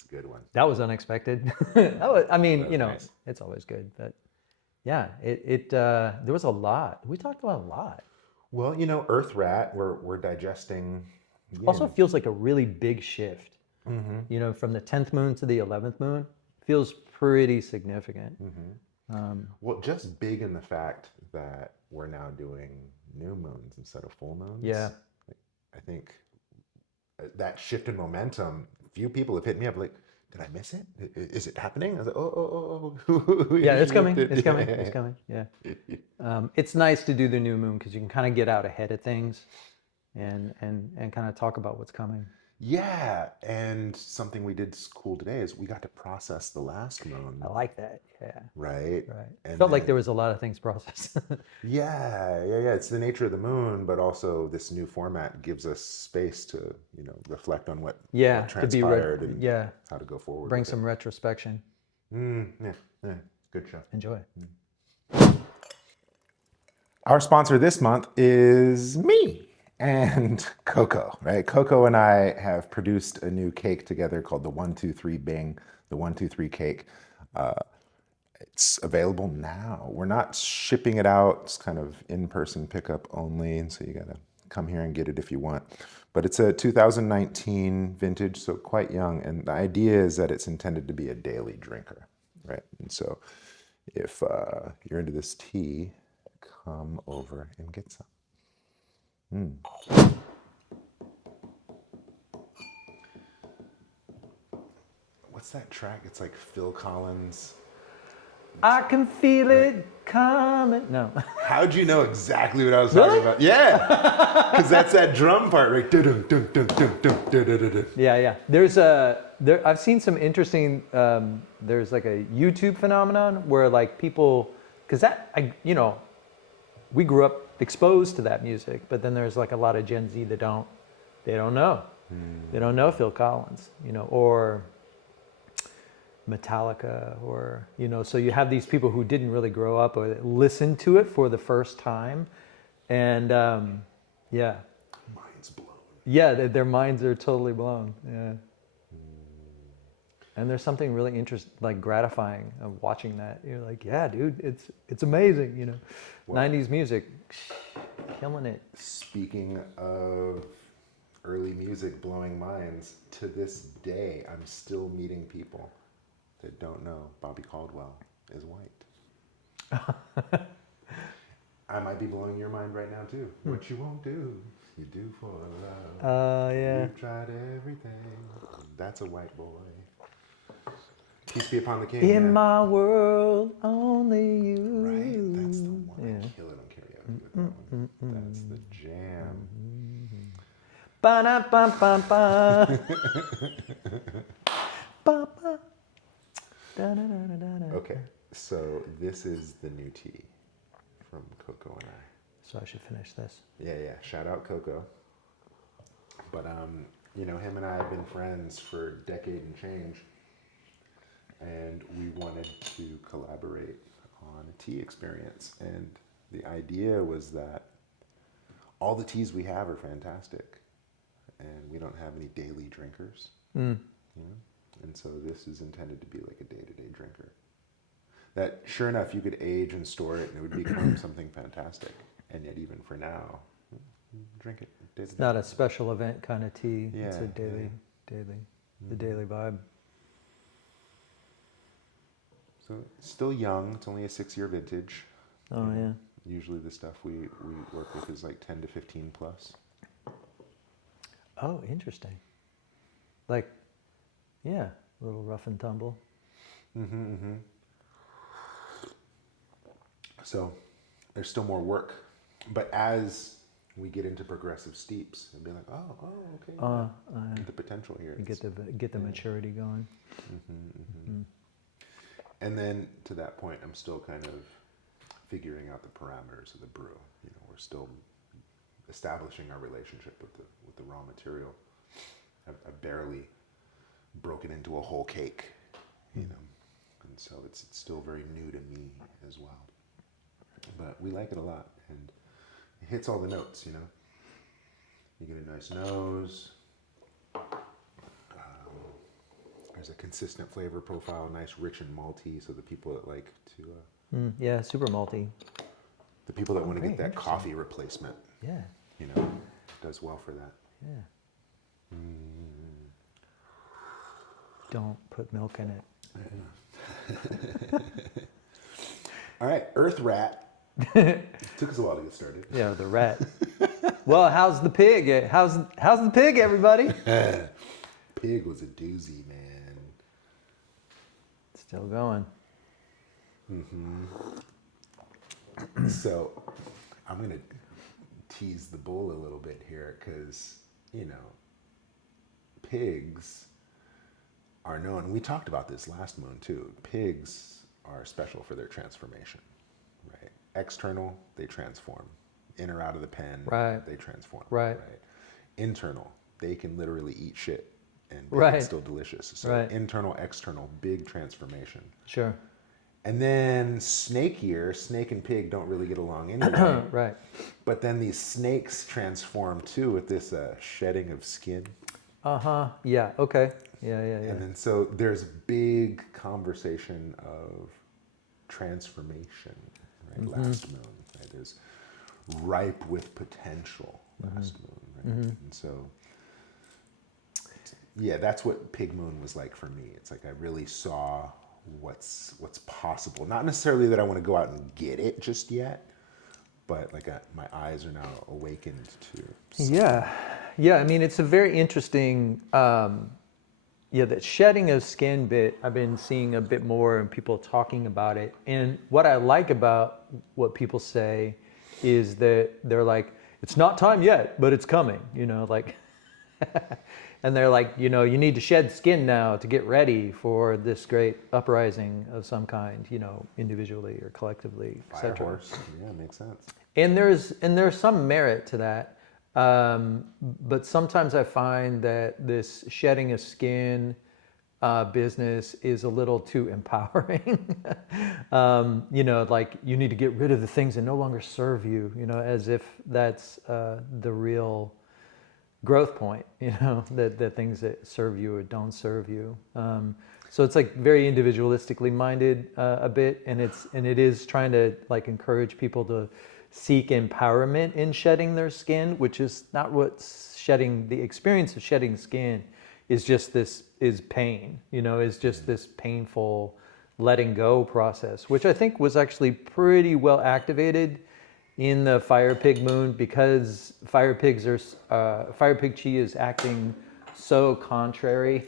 It's a good one. That was unexpected. I mean, That was nice. it's always good, but yeah, there was a lot. We talked about a lot. Well, Earth Rat, we're digesting Also yin. feels like a really big shift. Mm-hmm. From the 10th moon to the 11th moon, feels pretty significant. Well, just big in the fact that we're now doing new moons instead of full Yeah. moons. I think that shift in momentum, few people have hit me up like, did I miss it? Is it happening? I was like, oh. Yeah, it's coming. Shifted. It's coming. It's coming. Yeah. It's nice to do the new moon because you can kind of get out ahead of things and kind of talk about what's coming. Yeah, and something we did cool today is we got to process the last moon, I like that. Yeah. right? Right. And Felt like there then, was a lot of things processed. yeah. It's the nature of the moon, but also this new format gives us space to, reflect on what Yeah, to be transpired and yeah, how to go forward bring with some it. retrospection. Yeah, good show. Enjoy. Our sponsor this month is me and Coco, right? Coco and I have produced a new cake together called the 123 Bing, the 123 cake. It's available now. We're not shipping it out. It's kind of in-person pickup only, and so you gotta come here and get it if you want. But it's a 2019 vintage, so quite young. And the idea is that it's intended to be a daily drinker, right? And so if you're into this tea, come over and get some. What's that track? It's like Phil Collins. I can feel it coming. No. How'd you know exactly what I was talking about? Yeah, because that's that drum part, right? Yeah. I've seen some interesting. There's like a YouTube phenomenon where like people, because we grew up exposed to that music, but then there's like a lot of Gen Z that they don't know. They don't know Phil Collins, or Metallica, or so you have these people who didn't really grow up or listen to it for the first time, and yeah, Mind's blown. yeah, their minds are totally blown. Yeah, and there's something really interesting, like gratifying of watching that. You're like, yeah, dude, it's amazing. Well, 90s music, killing it. Speaking of early music blowing minds, to this day, I'm still meeting people that don't know Bobby Caldwell is white. I might be blowing your mind right now too. What you won't do, you do for love. Yeah. You've tried everything. That's a white boy. Peace be upon the king. In yeah. my world, only you. Right, that's the one. Yeah. I kill it on karaoke with that one. That's the jam. Ba-da-bum-bum-bum. Ba-ba. Da-da-da-da-da. Okay, so this is the new tea from Coco and I. So I should finish this. Yeah. Shout out Coco. But him and I have been friends for a decade and change, and we wanted to collaborate on a tea experience. And the idea was that all the teas we have are fantastic, and we don't have any daily drinkers. And so this is intended to be like a day-to-day drinker. That, sure enough, you could age and store it, and it would become something fantastic. And yet, even for now, drink it day to It's day. not a special event kind of tea. It's Yeah, a daily, the daily vibe. So it's still young. It's only a 6-year vintage. Oh yeah. Usually the stuff we work with is like 10 to 15 plus. Oh, interesting. Like, yeah, a little rough and tumble. So there's still more work. But as we get into progressive steeps and be like, okay, the potential here. You get the maturity going. And then to that point, I'm still kind of figuring out the parameters of the brew. We're still establishing our relationship with the raw material. I've barely broken into a whole cake, and so it's still very new to me as well. But we like it a lot, and it hits all the notes. You get a nice nose. There's a consistent flavor profile, nice, rich and malty, so the people that like to, Yeah, super malty. the people that want to great, get that interesting. coffee replacement, Yeah, you know, does well for that. yeah. Don't put milk in it. All right, Earth Rat. Took us a while to get started. Yeah, the rat. Well, how's the pig? How's the pig, everybody? Pig was a doozy, man. Still going. So I'm going to tease the bull a little bit here because, you know, pigs are known. We talked about this last moon too. Pigs are special for their transformation, right? External, they transform. In or out of the pen, Right. they transform. Right. Internal, they can literally eat shit and Right. it's still delicious. So Right. internal, external, big transformation. Sure. And then snakier, snake and pig don't really get along anyway. Right. But then these snakes transform too with this shedding of skin. Yeah. Okay. Yeah. And then so there's big conversation of transformation, right? Last moon, right? There's ripe with potential last moon, right? And so, yeah, that's what Pig Moon was like for me. It's like I really saw what's possible. Not necessarily that I want to go out and get it just yet, but like my eyes are now awakened to. Yeah. I mean, it's a very interesting. That shedding of skin bit. I've been seeing a bit more and people talking about it. And what I like about what people say is that they're like, it's not time yet, but it's coming. You know, like. And they're like, you know, you need to shed skin now to get ready for this great uprising of some kind, you know, individually or collectively, Fire etc. horse, yeah, makes sense. And there's some merit to that, but sometimes I find that this shedding of skin business is a little too empowering. You know, like you need to get rid of the things that no longer serve you. You know, as if that's the real growth point, you know, the things that serve you or don't serve you. So it's like very individualistically minded a bit, and it is trying to like encourage people to seek empowerment in shedding their skin, which is not what shedding, the experience of shedding skin is just this, is pain, you know, is just this painful letting go process, which I think was actually pretty well activated in the Fire Pig Moon, because Fire Pig Chi is acting so contrary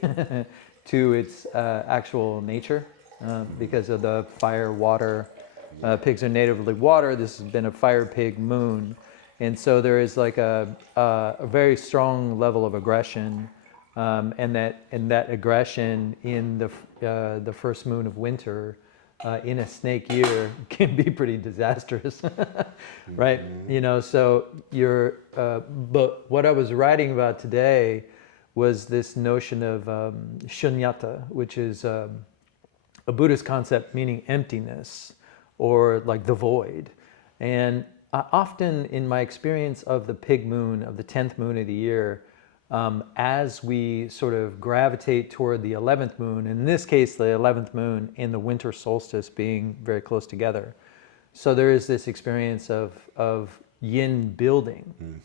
to its actual nature because of the fire water. Pigs are natively water. This has been a Fire Pig Moon, and so there is like a very strong level of aggression, and that aggression in the first moon of winter. In a snake year can be pretty disastrous, right? You know, so but what I was writing about today was this notion of shunyata, which is a Buddhist concept meaning emptiness or like the void. And often in my experience of the pig moon, of the 10th moon of the year, as we sort of gravitate toward the 11th moon, in this case, the 11th moon and the winter solstice being very close together. So there is this experience of yin building.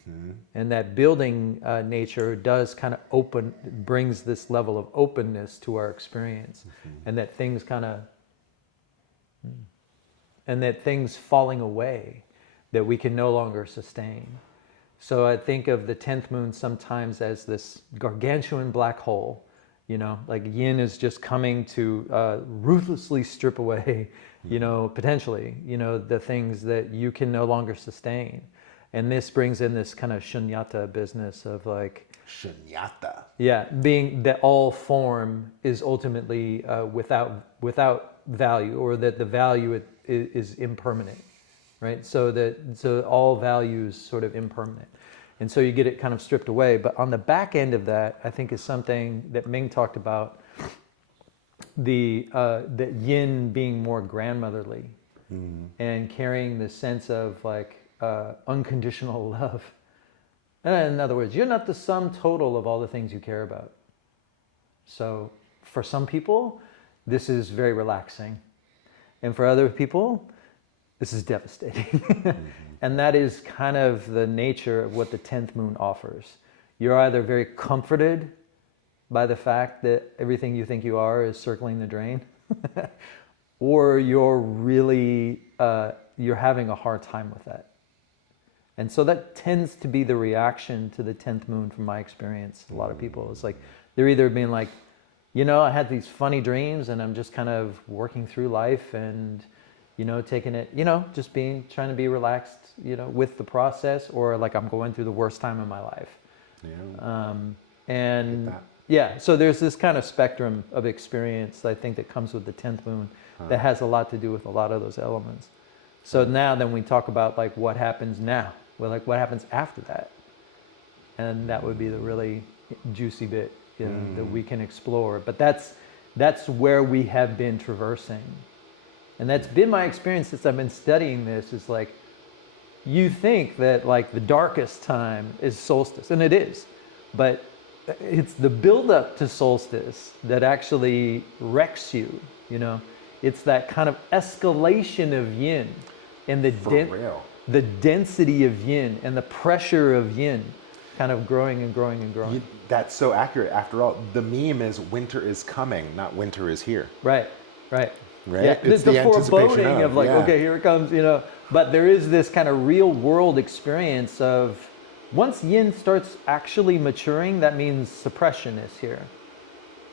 And that building nature does kind of brings this level of openness to our experience. And that things falling away that we can no longer sustain. So I think of the 10th moon sometimes as this gargantuan black hole, you know, like yin is just coming to ruthlessly strip away, you know, potentially, you know, the things that you can no longer sustain. And this brings in this kind of shunyata business of like... Shunyata. Yeah, being that all form is ultimately without value, or that the value is impermanent. Right, so all value is sort of impermanent, and so you get it kind of stripped away. But on the back end of that, I think is something that Ming talked about, the yin being more grandmotherly, and carrying the sense of like unconditional love. In other words, you're not the sum total of all the things you care about. So for some people, this is very relaxing. And for other people, this is devastating. And that is kind of the nature of what the 10th moon offers. You're either very comforted by the fact that everything you think you are is circling the drain, or you're really, you're having a hard time with that. And so that tends to be the reaction to the 10th moon from my experience. A lot of people, it's like, they're either being like, you know, I had these funny dreams and I'm just kind of working through life and, you know, taking it, you know, just trying to be relaxed, you know, with the process, or like I'm going through the worst time of my life. Yeah. And yeah, so there's this kind of spectrum of experience, I think, that comes with the 10th moon that has a lot to do with a lot of those elements. So now then we talk about like what happens now, well, like what happens after that. And that would be the really juicy bit, you know, that we can explore. But that's where we have been traversing. And that's been my experience since I've been studying this, is like, you think that like the darkest time is solstice, and it is, but it's the buildup to solstice that actually wrecks you, you know? It's that kind of escalation of yin and the density of yin and the pressure of yin kind of growing and growing and growing. That's so accurate. After all, the meme is winter is coming, not winter is here. Right. Right? Yeah, It's the anticipation foreboding of like, okay, here it comes, you know. But there is this kind of real world experience of, once yin starts actually maturing, that means suppression is here,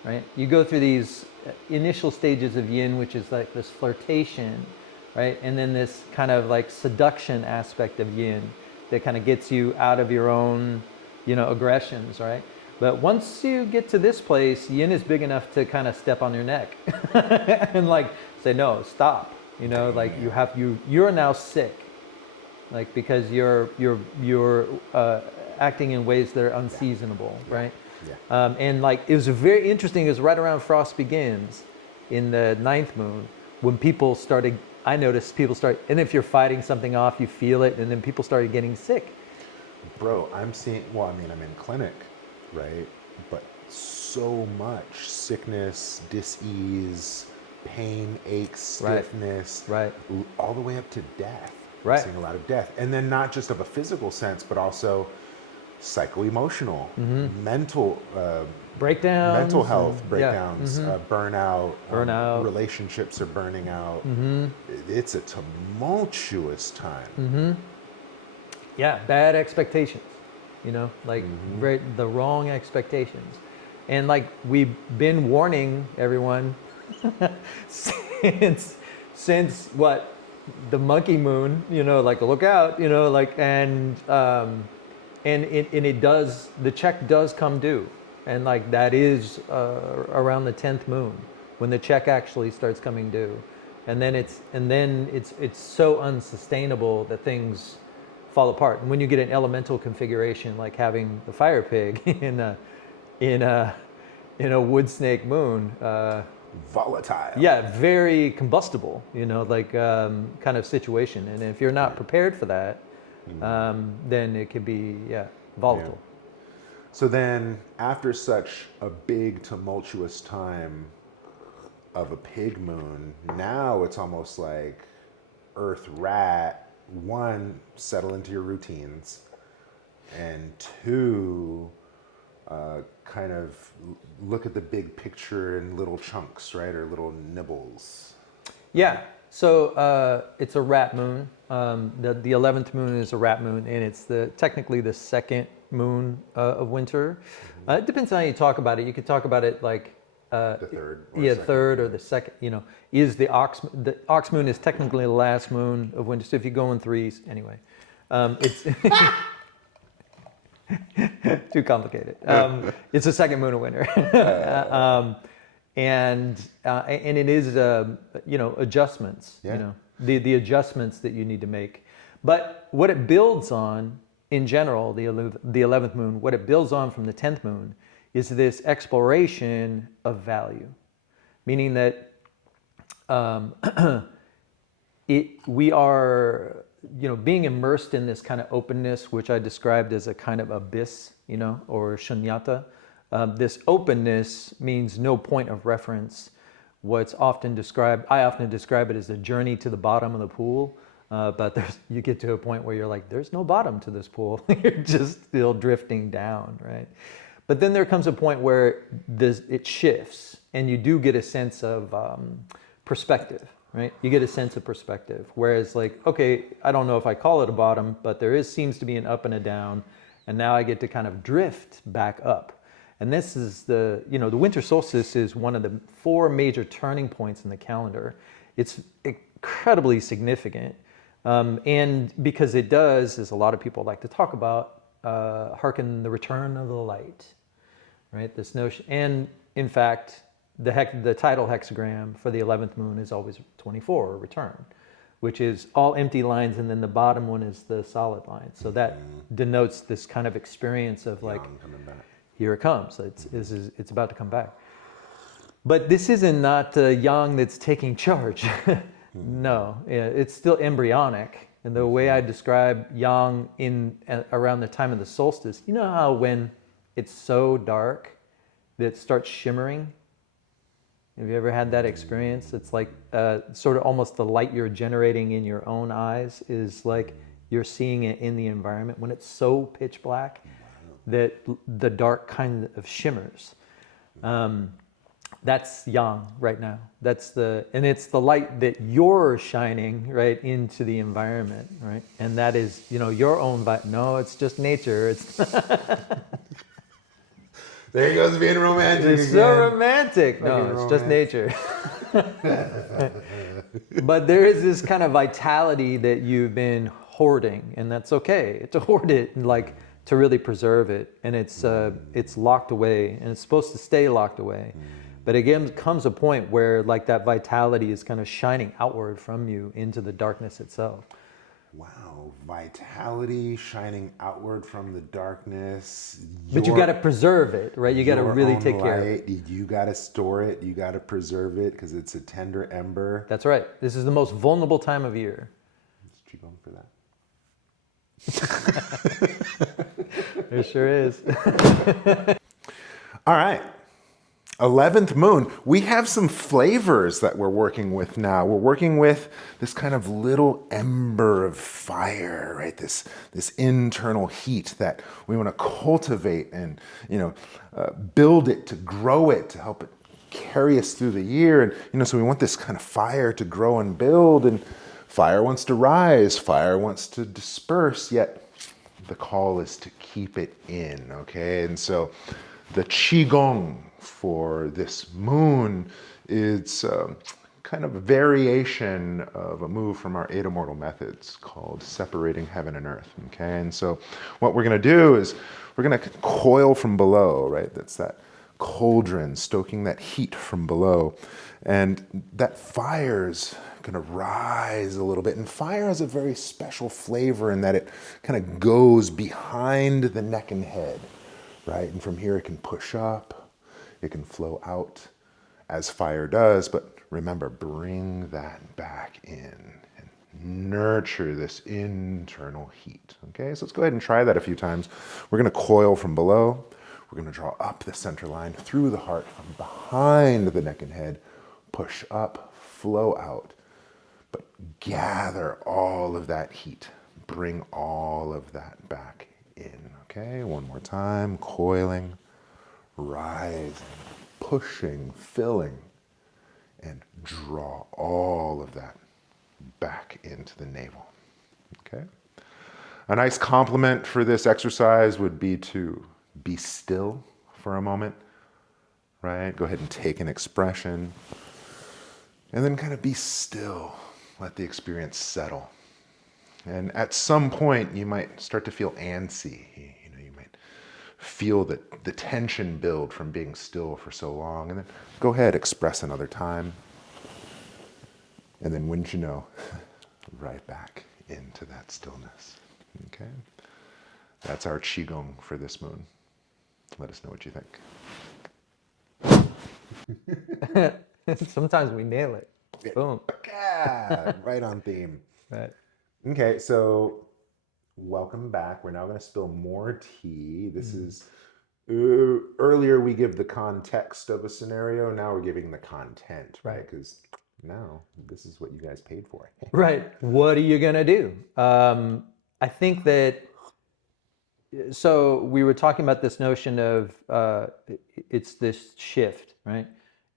right? You go through these initial stages of yin, which is like this flirtation, right? And then this kind of like seduction aspect of yin that kind of gets you out of your own, you know, aggressions, right? But once you get to this place, yin is big enough to kind of step on your neck and like say, no, stop. You know, like you're now sick, like because you're acting in ways that are unseasonable, right? Yeah. And like it was very interesting. It was right around frost begins, in the 9th moon, when people started. I noticed people start, and if you're fighting something off, you feel it, and then people started getting sick. Bro, I'm seeing, well, I mean, I'm in clinic, right? But so much sickness, dis-ease, pain, aches, stiffness, Right. all the way up to death. Right. I'm seeing a lot of death. And then not just of a physical sense, but also psycho-emotional, mental Breakdowns. mental health and- breakdowns, burnout, Burnout. relationships are burning out. It's a tumultuous time. Yeah, bad expectations, you know, like the wrong expectations. And like we've been warning everyone since what, the monkey moon, you know, like look out, you know, like, and it does, the check does come due. And like that is around the 10th moon when the check actually starts coming due. And then it's so unsustainable that things fall apart. And when you get an elemental configuration like having the fire pig in a wood snake moon, Volatile. yeah, very combustible, you know, like kind of situation. And if you're not prepared for that, then it could be volatile. Yeah. So then, after such a big tumultuous time of a pig moon, now it's almost like Earth Rat, one, settle into your routines, and two, kind of look at the big picture in little chunks, right, or little nibbles. Yeah. So it's a rat moon. The 11th moon is a rat moon, and it's technically the second moon of winter. It depends on how you talk about it. You could talk about it like The third. Or yeah, second. third or the second. You know, is the ox moon is technically the last moon of winter. So if you go in threes, anyway, it's too complicated. It's the second moon of winter, and it is you know, adjustments. Yeah. You know, the adjustments that you need to make. But what it builds on, in general, the 11th moon, what it builds on from the 10th moon is this exploration of value, meaning that we are, you know, being immersed in this kind of openness, which I described as a kind of abyss, you know, or shunyata, This openness means no point of reference. What's often described, I often describe it as a journey to the bottom of the pool. But you get to a point where you're like, there's no bottom to this pool. You're just still drifting down, right? But then there comes a point where it shifts, and you do get a sense of perspective, right? You get a sense of perspective. Whereas, like, okay, I don't know if I call it a bottom, but seems to be an up and a down, and now I get to kind of drift back up. And this is the winter solstice is one of the 4 major turning points in the calendar. It's incredibly significant. And because it does, as a lot of people like to talk about, hearken the return of the light, right? This notion, and in fact, the title hexagram for the 11th moon is always 24, return, which is all empty lines, and then the bottom one is the solid line. So that denotes this kind of experience of like, here it comes. It's about to come back. But this isn't not yang that's taking charge. No, it's still embryonic. And the way I describe yang around the time of the solstice, you know how when it's so dark that it starts shimmering? Have you ever had that experience? It's like sort of almost the light you're generating in your own eyes is like you're seeing it in the environment when it's so pitch black that the dark kind of shimmers. That's yang right now. And it's the light that you're shining right into the environment, right? And that is, your own no, it's just nature. It's There he goes being romantic it's again. so romantic. No, it's just nature. But there is this kind of vitality that you've been hoarding, and that's okay to hoard it, like to really preserve it. And it's locked away, and it's supposed to stay locked away. But again, comes a point where like that vitality is kind of shining outward from you into the darkness itself. Wow, vitality shining outward from the darkness. But you got to preserve it, right? You got to really take care of it. You got to store it. You got to preserve it because it's a tender ember. That's right. This is the most vulnerable time of year. Is Qigong for that? It sure is. All right. 11th moon, we have some flavors that we're working with now. We're working with this kind of little ember of fire, right? This internal heat that we want to cultivate and, build it, to grow it, to help it carry us through the year. And, so we want this kind of fire to grow and build, and fire wants to rise, fire wants to disperse, yet the call is to keep it in, okay? And so the Qigong for this moon is kind of a variation of a move from our 8 immortal methods called separating heaven and earth, okay? And so what we're going to do is we're going to coil from below, right? That's that cauldron stoking that heat from below, and that fire's going to rise a little bit. And fire has a very special flavor in that it kind of goes behind the neck and head, right? And from here it can push up, it can flow out as fire does, but remember, bring that back in and nurture this internal heat, okay? So let's go ahead and try that a few times. We're gonna coil from below. We're gonna draw up the center line through the heart from behind the neck and head, push up, flow out, but gather all of that heat. Bring all of that back in, okay? One more time, coiling, rising, pushing, filling, and draw all of that back into the navel, okay? A nice complement for this exercise would be to be still for a moment, right? Go ahead and take an expression, and then kind of be still. Let the experience settle. And at some point, you might start to feel antsy. You might feel the tension build from being still for so long. And then go ahead, express another time. And then wouldn't you know, right back into that stillness. Okay? That's our Qigong for this moon. Let us know what you think. Sometimes we nail it. Boom. Yeah, right on theme. Right. Okay, so welcome back. We're now going to spill more tea. This is Earlier we give the context of a scenario. Now we're giving the content, right? Right. Because now this is what you guys paid for. Right. What are you gonna do? I think that so we were talking about this notion of it's this shift, right?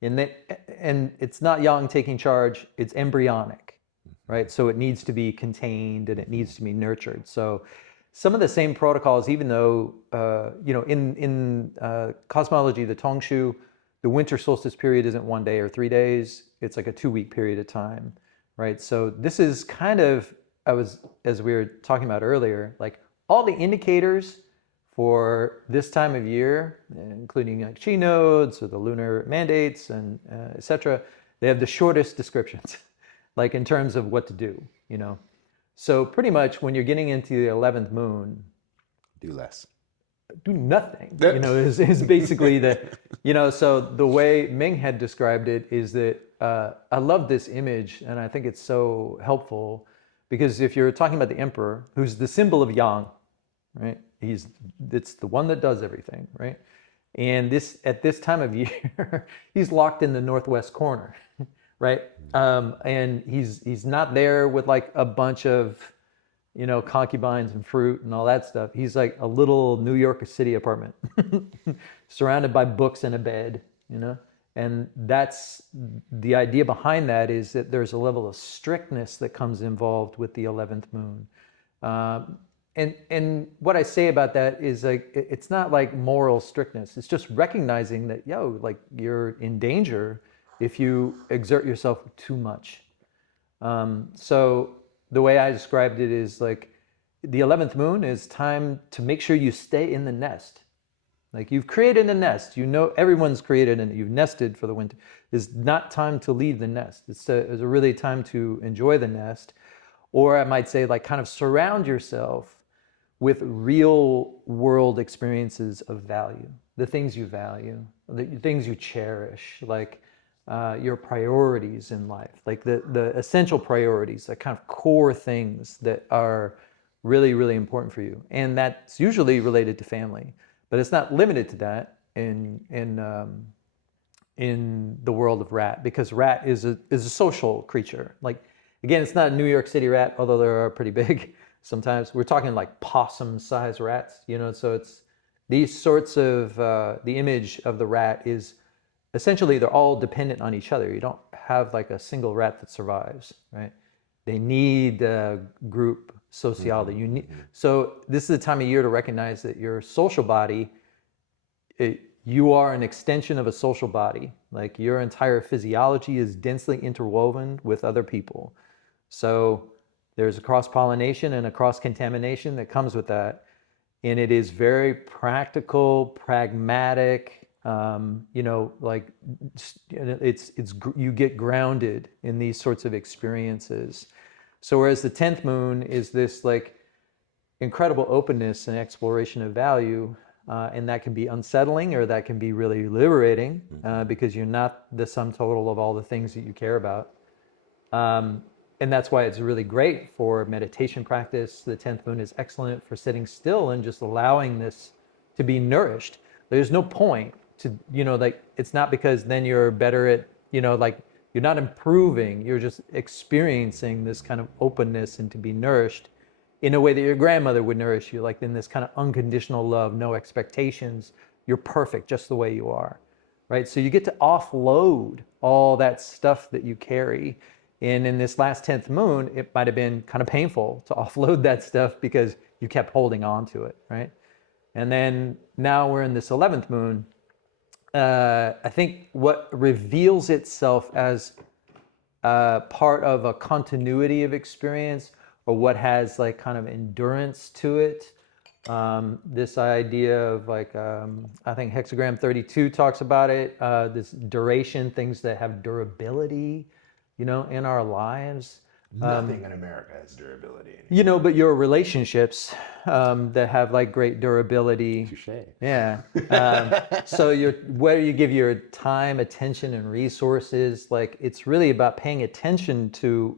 And it's not Yang taking charge; it's embryonic, right? So it needs to be contained and it needs to be nurtured. So some of the same protocols, even though in cosmology, the Tongshu, the winter solstice period isn't 1 day or 3 days; it's like a 2 week period of time, right? So this is kind of as we were talking about earlier, like all the indicators for this time of year, including like chi nodes or the lunar mandates and etc., they have the shortest descriptions, like in terms of what to do, you know. So pretty much when you're getting into the 11th moon, Do less. do nothing, you know, is basically so the way Ming had described it is that I love this image and I think it's so helpful because if you're talking about the emperor, who's the symbol of Yang, right? It's the one that does everything, right? And at this time of year, he's locked in the northwest corner, right? And he's not there with like a bunch of concubines and fruit and all that stuff. He's like a little New York City apartment, surrounded by books and a bed, you know. And that's the idea behind that is that there's a level of strictness that comes involved with the 11th moon. And what I say about that is like it's not like moral strictness. It's just recognizing that like you're in danger if you exert yourself too much. So the way I described it is like the 11th moon is time to make sure you stay in the nest. Like you've created a nest, everyone's created and you've nested for the winter. It's not time to leave the nest. It's a really time to enjoy the nest. Or I might say like kind of surround yourself with real world experiences of value, the things you value, the things you cherish, like your priorities in life, like the essential priorities, the kind of core things that are really, really important for you. And that's usually related to family, but it's not limited to that in the world of rat, because rat is a social creature. Like, again, it's not a New York City rat, although they are pretty big. Sometimes we're talking like possum-sized rats, so it's these sorts of, the image of the rat is essentially they're all dependent on each other. You don't have like a single rat that survives, right? They need group sociality. So this is the time of year to recognize that your social body, you are an extension of a social body. Like your entire physiology is densely interwoven with other people. So there's a cross-pollination and a cross-contamination that comes with that. And it is very practical, pragmatic, like you get grounded in these sorts of experiences. So whereas the 10th moon is this like incredible openness and exploration of value, and that can be unsettling or that can be really liberating because you're not the sum total of all the things that you care about. And that's why it's really great for meditation practice. The 10th moon is excellent for sitting still and just allowing this to be nourished. There's no point to, like, it's not because then you're better at, like, you're not improving, you're just experiencing this kind of openness and to be nourished in a way that your grandmother would nourish you, like in this kind of unconditional love, no expectations. You're perfect just the way you are, right? So you get to offload all that stuff that you carry. And in this last 10th moon, it might have been kind of painful to offload that stuff because you kept holding on to it, right? And then now we're in this 11th moon. I think what reveals itself as part of a continuity of experience, or what has like kind of endurance to it. This idea of like, I think hexagram 32 talks about it, this duration, things that have durability, in our lives. Nothing in America has durability. But your relationships that have like great durability. Touché. Yeah. So where you give your time, attention, and resources, like it's really about paying attention to,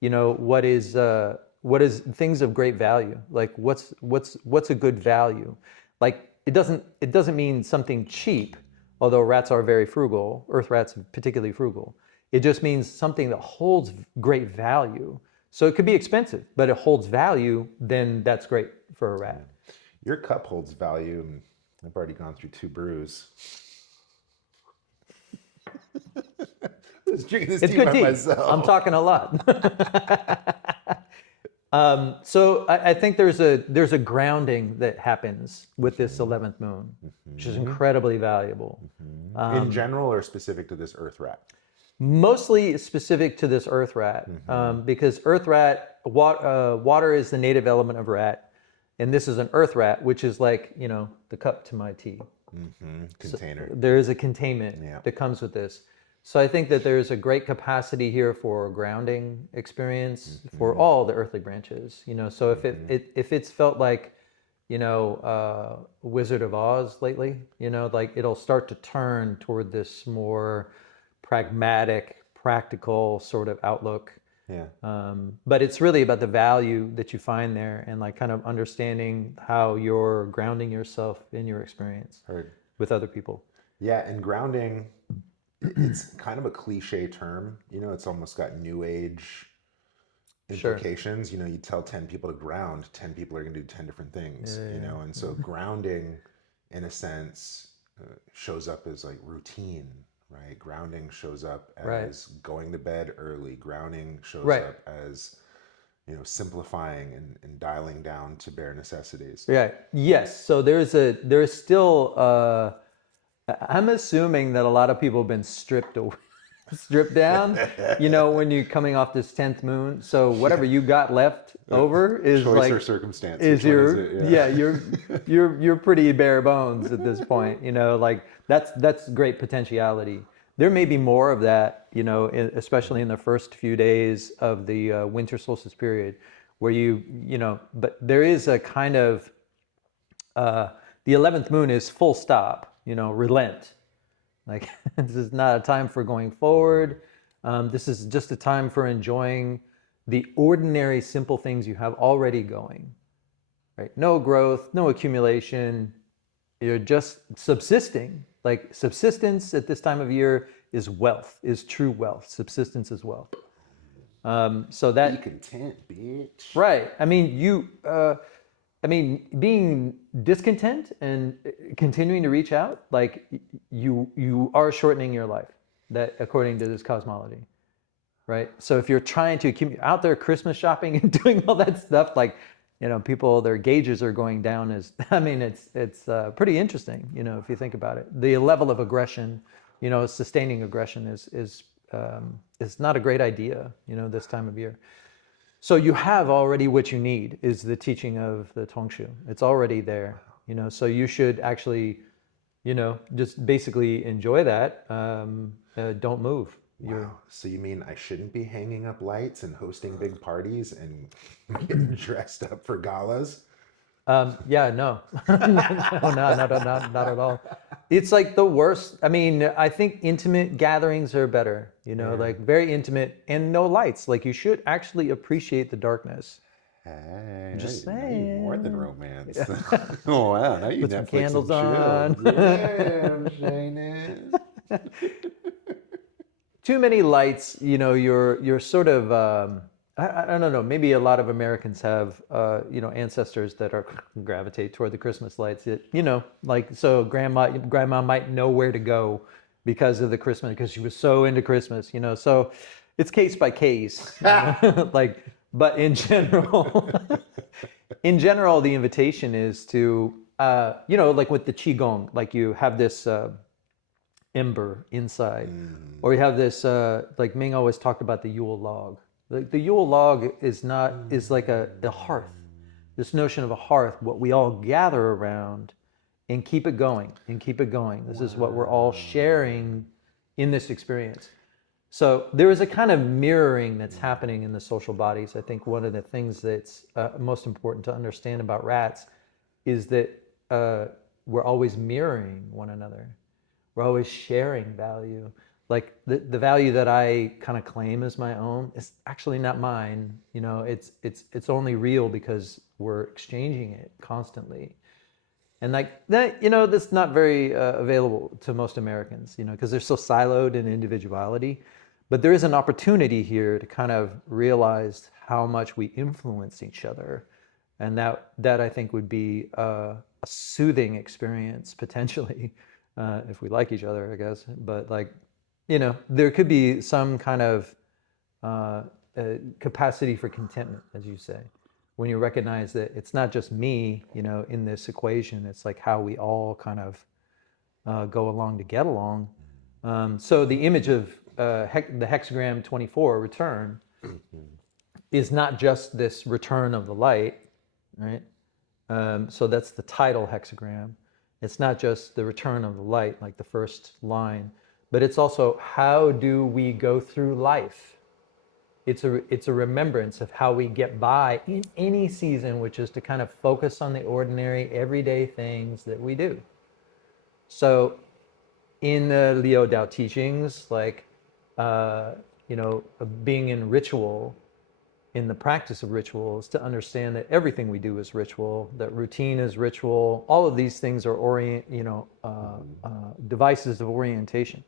what is things of great value. Like what's a good value. Like it doesn't mean something cheap, although rats are very frugal, earth rats particularly frugal. It just means something that holds great value. So it could be expensive, but it holds value, then that's great for a rat. Your cup holds value, and I've already gone through 2 brews. I was drinking this It's tea good by tea. myself. I'm talking a lot. So I think there's a grounding that happens with this 11th moon, which is incredibly valuable. In general or specific to this earth rat? Mostly specific to this earth rat, because earth rat, water is the native element of rat, and this is an earth rat, which is like, the cup to my tea. Container. There is a containment Yeah. that comes with this. So I think that there's a great capacity here for grounding experience for all the earthly branches. So if it's felt like, Wizard of Oz lately, like it'll start to turn toward this more pragmatic, practical sort of outlook. Yeah. But it's really about the value that you find there and like kind of understanding how you're grounding yourself in your experience Heard. with other people. Yeah, and grounding, it's kind of a cliche term. It's almost got new age Sure. implications. You tell 10 people to ground, 10 people are going to do 10 different things, and so grounding, in a sense, shows up as like routine, right? Grounding shows up Right. as going to bed early. Grounding shows Right. up as, simplifying and dialing down to bare necessities. Yeah. Yes. So there's still. I'm assuming that a lot of people have been stripped down. When you're coming off this 10th moon. So whatever you got left over is Choice like or circumstance. is Which one your is it? yeah you're pretty bare bones at this point. Like that's great potentiality. There may be more of that, especially in the first few days of the winter solstice period, where but there is a kind of the 11th moon is full stop, relent. Like this is not a time for going forward. This is just a time for enjoying the ordinary, simple things you have already going. Right? No growth, no accumulation. You're just subsisting. Like subsistence at this time of year is wealth, is true wealth. Subsistence is wealth. So that Be content, bitch. right. Being discontent and continuing to reach out, like you are shortening your life. That according to this cosmology, right? So if you're trying to keep out there Christmas shopping and doing all that stuff, like people, their gauges are going down. It's pretty interesting, if you think about it. The level of aggression, sustaining aggression is not a great idea, this time of year. So you have already what you need is the teaching of the Tongshu. It's already there, so you should actually, just basically enjoy that. Don't move. Wow. So you mean I shouldn't be hanging up lights and hosting big parties and getting dressed up for galas? Yeah, no. No, not at all. It's like the worst. I think intimate gatherings are better, like very intimate and no lights. Like you should actually appreciate the darkness. Hey, Just now you saying. more than romance. Oh wow, now you Put some Netflix candles and chill. on. Yeah, I'm saying it. Too many lights, you're sort of I don't know, maybe a lot of Americans have ancestors that are gravitate toward the Christmas lights. Like so grandma might know where to go because of the Christmas, because she was so into Christmas, so it's case by case. Like, but in general the invitation is to like with the Qigong, like you have this ember inside, or you have this like Ming always talked about the Yule log. The Yule log is like a hearth. This notion of a hearth, what we all gather around and keep it going and keep it going. This is what we're all sharing in this experience. So there is a kind of mirroring that's happening in the social bodies. I think one of the things that's most important to understand about rats is that we're always mirroring one another. We're always sharing value. Like the value that I kind of claim as my own is actually not mine. It's only real because we're exchanging it constantly. And like that, you know, that's not very available to most Americans, you know, because they're so siloed in individuality. But there is an opportunity here to kind of realize how much we influence each other, and that I think would be a soothing experience potentially, if we like each other, I guess. But like, you know, there could be some kind of uh, capacity for contentment, as you say, when you recognize that it's not just me, you know, in this equation. It's like how we all kind of go along to get along. So the image of the hexagram 24 return is not just this return of the light, right? So that's the title hexagram. It's not just the return of the light, like the first line, but it's also how do we go through life? It's a remembrance of how we get by in any season, which is to kind of focus on the ordinary, everyday things that we do. So in the Liu Dao teachings, like, you know, being in ritual, in the practice of ritual, is to understand that everything we do is ritual, that routine is ritual. All of these things are devices of orientation.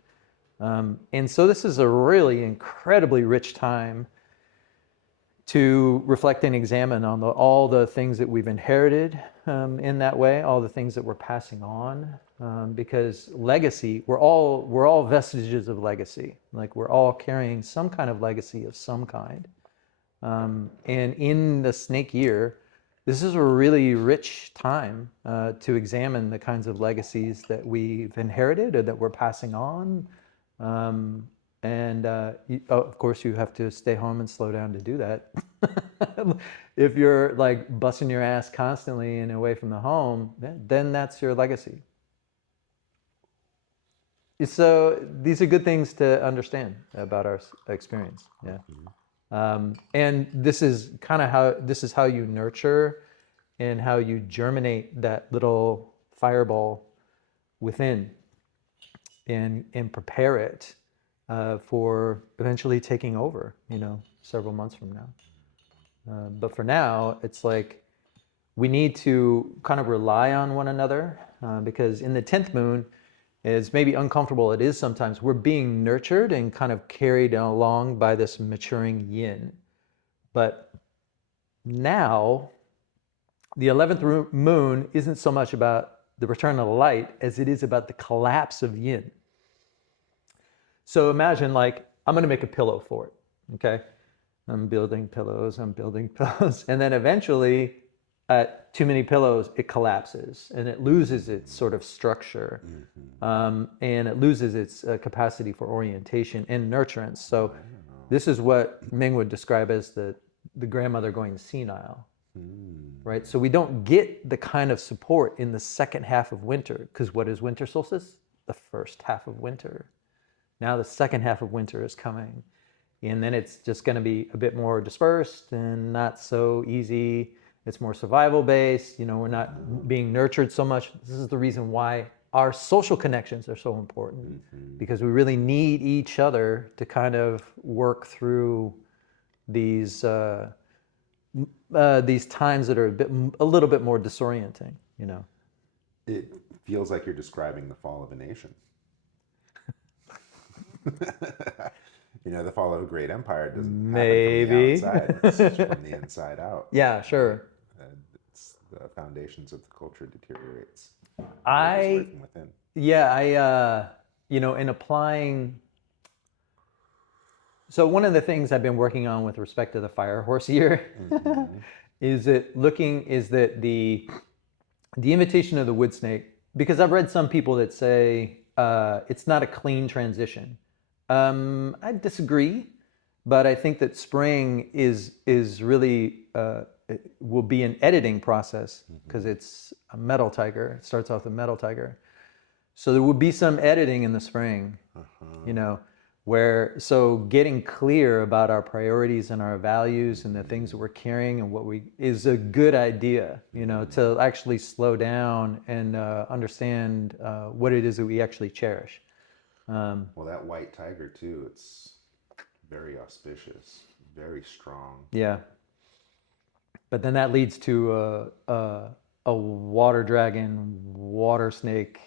And so this is a really incredibly rich time to reflect and examine on all the things that we've inherited in that way, all the things that we're passing on, because legacy, we're all vestiges of legacy. Like we're all carrying some kind of legacy of some kind. And in the snake year, this is a really rich time to examine the kinds of legacies that we've inherited or that we're passing on. Of course, you have to stay home and slow down to do that. If you're like busting your ass constantly and away from the home, then that's your legacy. So these are good things to understand about our experience. Yeah. And this is kind of how you nurture and how you germinate that little fireball within and prepare it for eventually taking over, you know, several months from now. But for now, it's like we need to kind of rely on one another because in the 10th moon, as maybe uncomfortable it is sometimes, we're being nurtured and kind of carried along by this maturing yin. But now, the 11th moon isn't so much about the return of the light as it is about the collapse of yin. So imagine, like, I'm going to make a pillow for it, okay? I'm building pillows, and then eventually, at too many pillows, it collapses and it loses its sort of structure, and it loses its capacity for orientation and nurturance. So this is what Ming would describe as the grandmother going senile, right? So we don't get the kind of support in the second half of winter, because what is winter solstice? The first half of winter. Now the second half of winter is coming, and then it's just going to be a bit more dispersed and not so easy. It's more survival based. You know, we're not being nurtured so much. This is the reason why our social connections are so important, because we really need each other to kind of work through these times that are a little bit more disorienting. You know, It feels like you're describing the fall of a nation. You know, the fall of a great empire doesn't maybe happen from the outside; it's from the inside out. Yeah, sure. The foundations of the culture deteriorates. I Working within. Yeah, you know, in applying. So one of the things I've been working on with respect to the fire horse year is that the invitation of the wood snake, because I've read some people that say it's not a clean transition. I disagree, but I think that spring is really it will be an editing process, because it's a metal tiger. It starts off with a metal tiger. So there will be some editing in the spring, you know, so getting clear about our priorities and our values and the things that we're carrying and is a good idea, you know, to actually slow down and understand what it is that we actually cherish. Well, that white tiger too, it's very auspicious, very strong. Yeah. But then that leads to a water dragon, water snake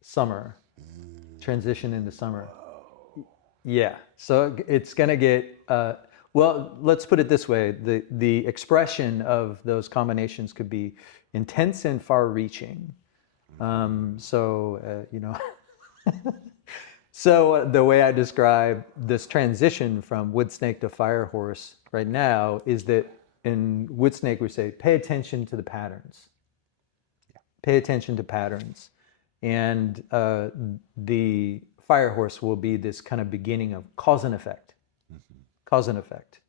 summer, transition into summer. Yeah, so it's gonna get, well, let's put it this way, the expression of those combinations could be intense and far-reaching. You know, so the way I describe this transition from wood snake to fire horse right now is that in wood snake we say, pay attention to the patterns. Pay attention to patterns. And the fire horse will be this kind of beginning of cause and effect. Cause and effect.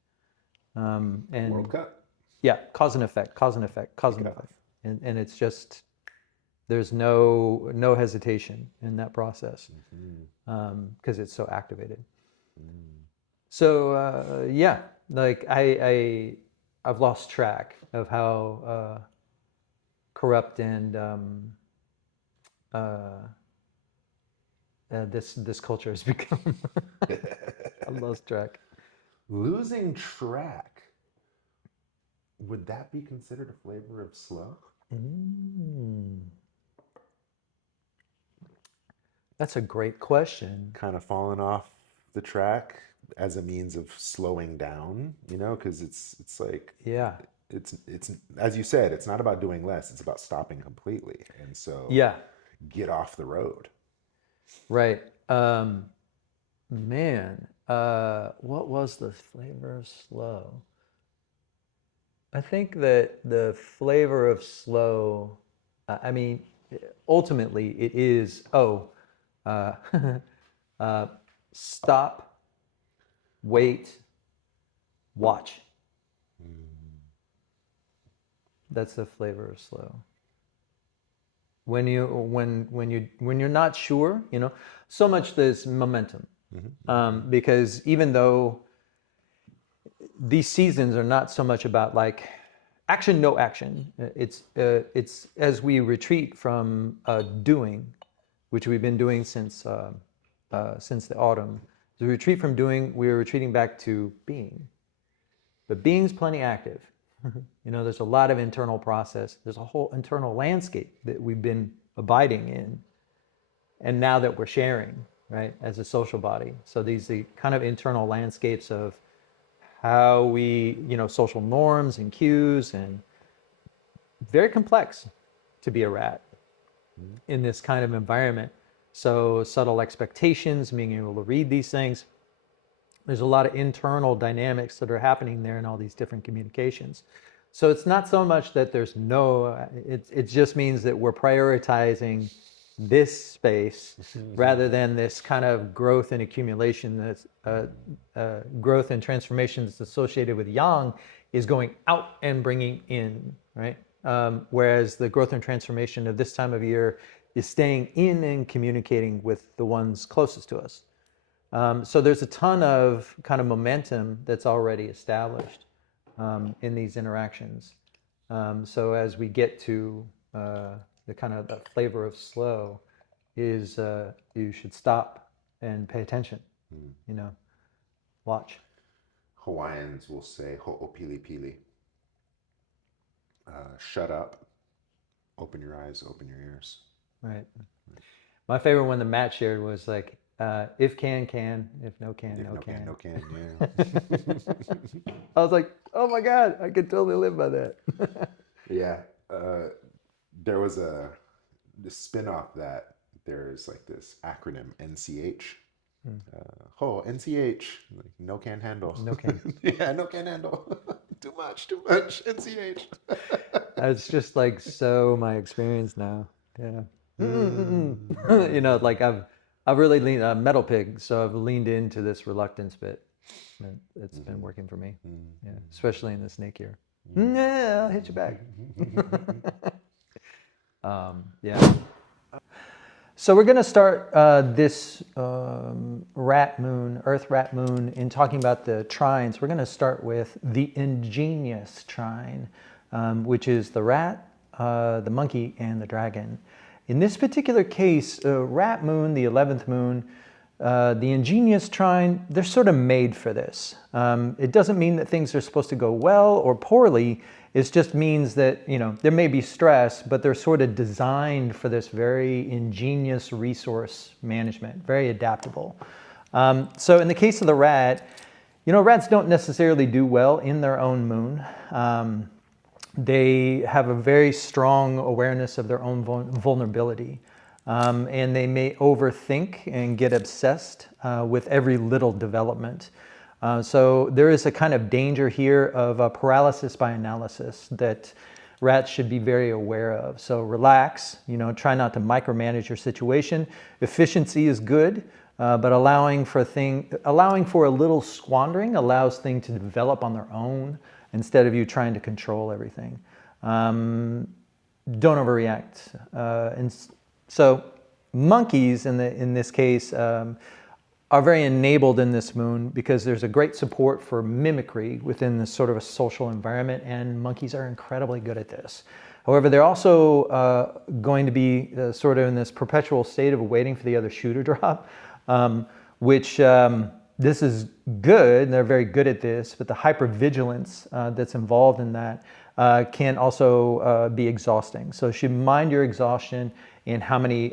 And World Cup. yeah, cause and effect, cause and effect, cause and effect. And it's just, there's no hesitation in that process because it's so activated. So yeah, like I've lost track of how corrupt and this culture has become. I've lost track. Losing track. Would that be considered a flavor of slow? That's a great question. Kind of falling off the track as a means of slowing down, you know, because it's like Yeah. it's as you said, it's not about doing less, it's about stopping completely. And so Yeah. get off the road. Right. Man, what was the flavor of slow? I think that the flavor of slow, I mean, ultimately it is, stop, wait, watch. That's the flavor of slow. When you're not sure, you know, so much there's momentum. Because even though these seasons are not so much about like action, no action. It's as we retreat from doing, which we've been doing since the autumn. As we retreat from doing, we're retreating back to being. But being's plenty active. You know, there's a lot of internal process. There's a whole internal landscape that we've been abiding in. And now that we're sharing, right, as a social body. So these the kind of internal landscapes of how we, you know, social norms and cues, and very complex to be a rat in this kind of environment. So subtle expectations, being able to read these things. There's a lot of internal dynamics that are happening there in all these different communications. So it's not so much that there's it just means that we're prioritizing this space rather than this kind of growth and accumulation that's growth and transformation that's associated with yang is going out and bringing in, right? Whereas the growth and transformation of this time of year is staying in and communicating with the ones closest to us. So there's a ton of kind of momentum that's already established in these interactions. So as we get to the kind of the flavor of slow is you should stop and pay attention, you know, watch. Hawaiians will say ho'opili pili. Shut up, open your eyes, open your ears. Right. My favorite one that Matt shared was like, if can, if no can, If no can. no can, yeah. I was like, oh my God, I could totally live by that. Yeah. There was a spin-off that there's like this acronym NCH. NCH, like no can handle. No can. Yeah, no can handle. Too much, NCH. It's just like so my experience now. Yeah. You know, like I've really leaned Metal Pig, so I've leaned into this reluctance bit. It's been working for me. Yeah, especially in the snake year. Yeah, I'll hit you back. Yeah. So we're going to start this rat moon, Earth rat moon, in talking about the trines. We're going to start with the ingenious trine, which is the rat, the monkey, and the dragon. In this particular case, rat moon, the 11th moon, the ingenious trine, they're sort of made for this. It doesn't mean that things are supposed to go well or poorly. It just means that, there may be stress, but they're sort of designed for this very ingenious resource management, very adaptable. So in the case of the rat, rats don't necessarily do well in their own moon. They have a very strong awareness of their own vulnerability. And they may overthink and get obsessed with every little development. So there is a kind of danger here of paralysis by analysis that rats should be very aware of. So relax, try not to micromanage your situation. Efficiency is good, but allowing for a little squandering allows things to develop on their own instead of you trying to control everything. Don't overreact. So monkeys in this case are very enabled in this moon because there's a great support for mimicry within this sort of a social environment, and monkeys are incredibly good at this. However, they're also going to be sort of in this perpetual state of waiting for the other shoe to drop, which this is good, and they're very good at this, but the hypervigilance that's involved in that can also be exhausting. So you should mind your exhaustion and how many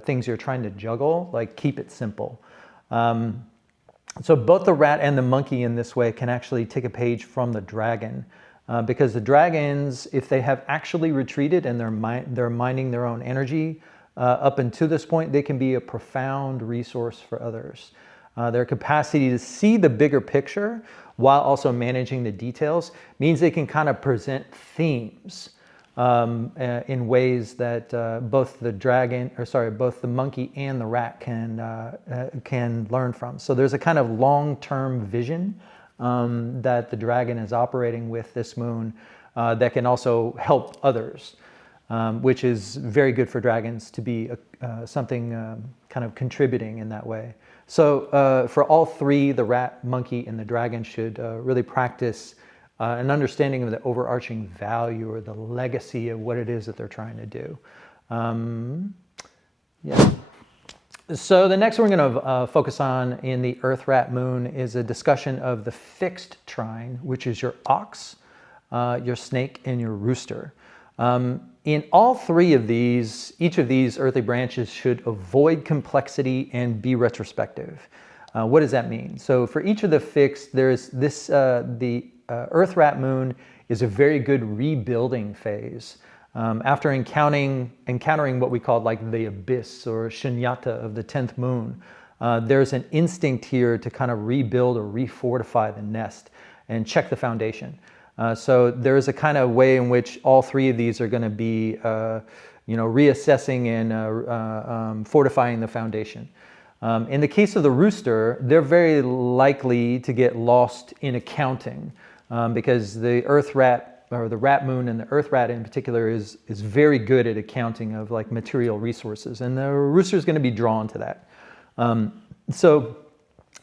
things you're trying to juggle, like keep it simple. So both the rat and the monkey in this way can actually take a page from the dragon, because the dragons, if they have actually retreated and they're mining their own energy up until this point, they can be a profound resource for others. Their capacity to see the bigger picture while also managing the details means they can kind of present themes in ways that both the monkey and the rat can learn from. So there's a kind of long-term vision that the dragon is operating with this moon that can also help others, which is very good for dragons to be something kind of contributing in that way. So for all three, the rat, monkey, and the dragon should really practice an understanding of the overarching value or the legacy of what it is that they're trying to do. So the next one we're going to focus on in the Earth Rat Moon is a discussion of the fixed trine, which is your ox, your snake, and your rooster. In all three of these, each of these earthly branches should avoid complexity and be retrospective. What does that mean? So for each of the fixed, there's this, the Earth Rat Moon is a very good rebuilding phase. After encountering what we call like the abyss or shunyata of the 10th moon, there's an instinct here to kind of rebuild or refortify the nest and check the foundation. So there is a kind of way in which all three of these are going to be, reassessing and fortifying the foundation. In the case of the rooster, they're very likely to get lost in accounting because the Earth Rat, or the Rat Moon and the Earth Rat in particular, is very good at accounting of like material resources, and the rooster is going to be drawn to that. So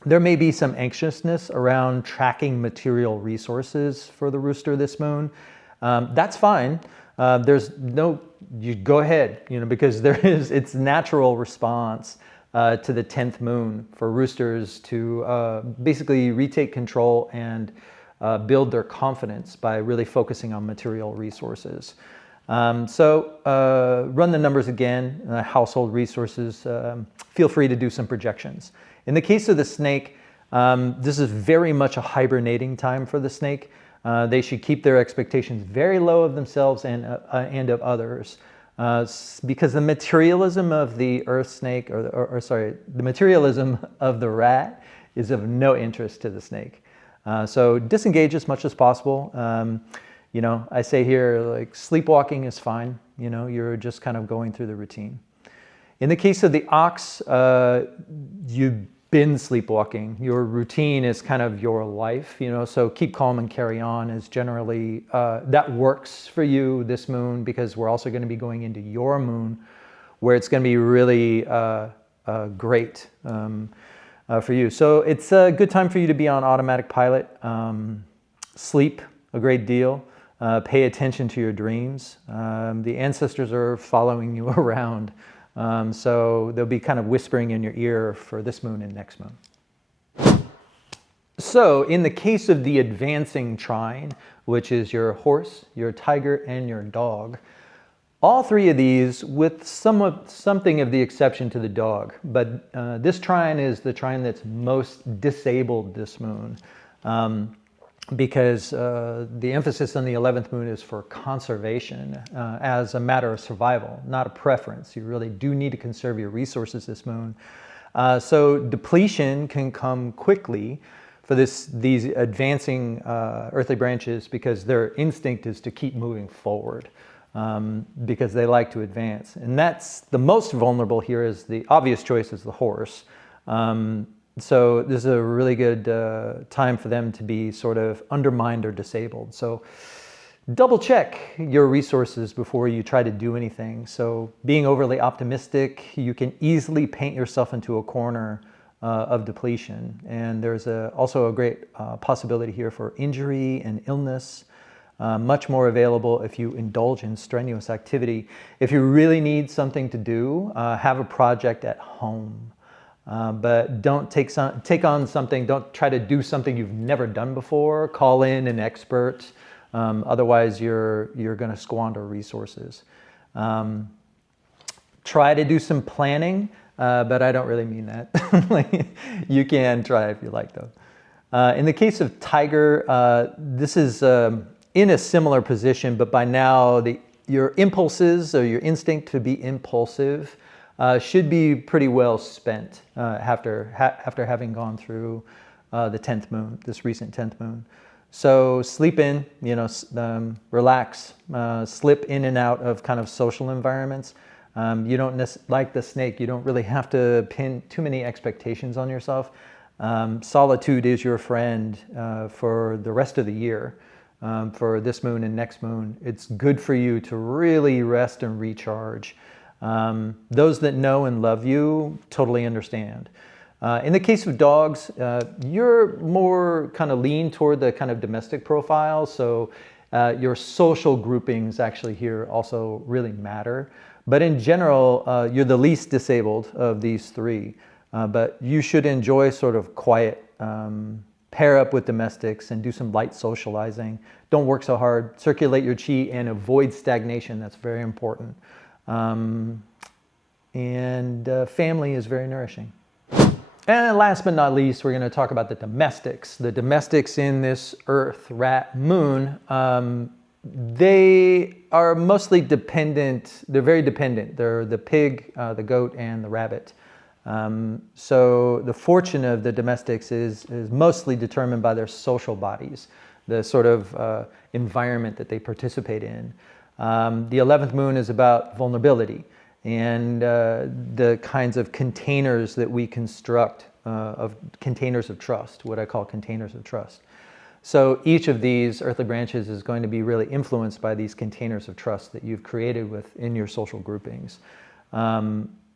there may be some anxiousness around tracking material resources for the rooster this moon. That's fine. You go ahead, because it's natural response to the 10th moon for roosters to basically retake control and build their confidence by really focusing on material resources. So run the numbers again, household resources. Feel free to do some projections. In the case of the snake, this is very much a hibernating time for the snake. They should keep their expectations very low of themselves and of others, because the materialism of the earth snake, the materialism of the rat is of no interest to the snake. So disengage as much as possible. I say here, like, sleepwalking is fine. You're just kind of going through the routine. In the case of the ox, you've been sleepwalking. Your routine is kind of your life, so keep calm and carry on is generally, that works for you this moon, because we're also going to be going into your moon where it's going to be really great for you. So it's a good time for you to be on automatic pilot. Sleep a great deal. Pay attention to your dreams. The ancestors are following you around. So they'll be kind of whispering in your ear for this moon and next moon. So in the case of the advancing trine, which is your horse, your tiger, and your dog, all three of these, with something of the exception to the dog, but this trine is the trine that's most disabled this moon, because the emphasis on the 11th moon is for conservation as a matter of survival, not a preference. You really do need to conserve your resources this moon. So depletion can come quickly for these advancing earthly branches because their instinct is to keep moving forward. Because they like to advance. And that's the most vulnerable here. Is the obvious choice is the horse. So this is a really good time for them to be sort of undermined or disabled. So double check your resources before you try to do anything. So being overly optimistic, you can easily paint yourself into a corner of depletion. And there's also a great possibility here for injury and illness. Much more available if you indulge in strenuous activity. If you really need something to do, have a project at home. But don't take on something, don't try to do something you've never done before. Call in an expert. Otherwise, you're going to squander resources. Try to do some planning, but I don't really mean that. You can try if you like, though. In the case of tiger, this is in a similar position, but by now your impulses or your instinct to be impulsive should be pretty well spent after having gone through the 10th moon, this recent 10th moon. So sleep in, relax, slip in and out of kind of social environments. You don't like the snake, you don't really have to pin too many expectations on yourself. Solitude is your friend for the rest of the year. For this moon and next moon, it's good for you to really rest and recharge. Those that know and love you totally understand. In the case of dogs, you're more kind of lean toward the kind of domestic profile, so your social groupings actually here also really matter. But in general, you're the least disabled of these three, but you should enjoy sort of quiet pair up with domestics and do some light socializing. Don't work so hard. Circulate your chi and avoid stagnation. That's very important. And family is very nourishing. And last but not least, we're going to talk about the domestics. The domestics in this Earth, Rat, Moon, they are mostly dependent. They're very dependent. They're the pig, the goat, and the rabbit. So the fortune of the domestics is mostly determined by their social bodies, the sort of environment that they participate in. The 11th moon is about vulnerability and the kinds of containers that we construct, of containers of trust, what I call containers of trust. So each of these earthly branches is going to be really influenced by these containers of trust that you've created within your social groupings.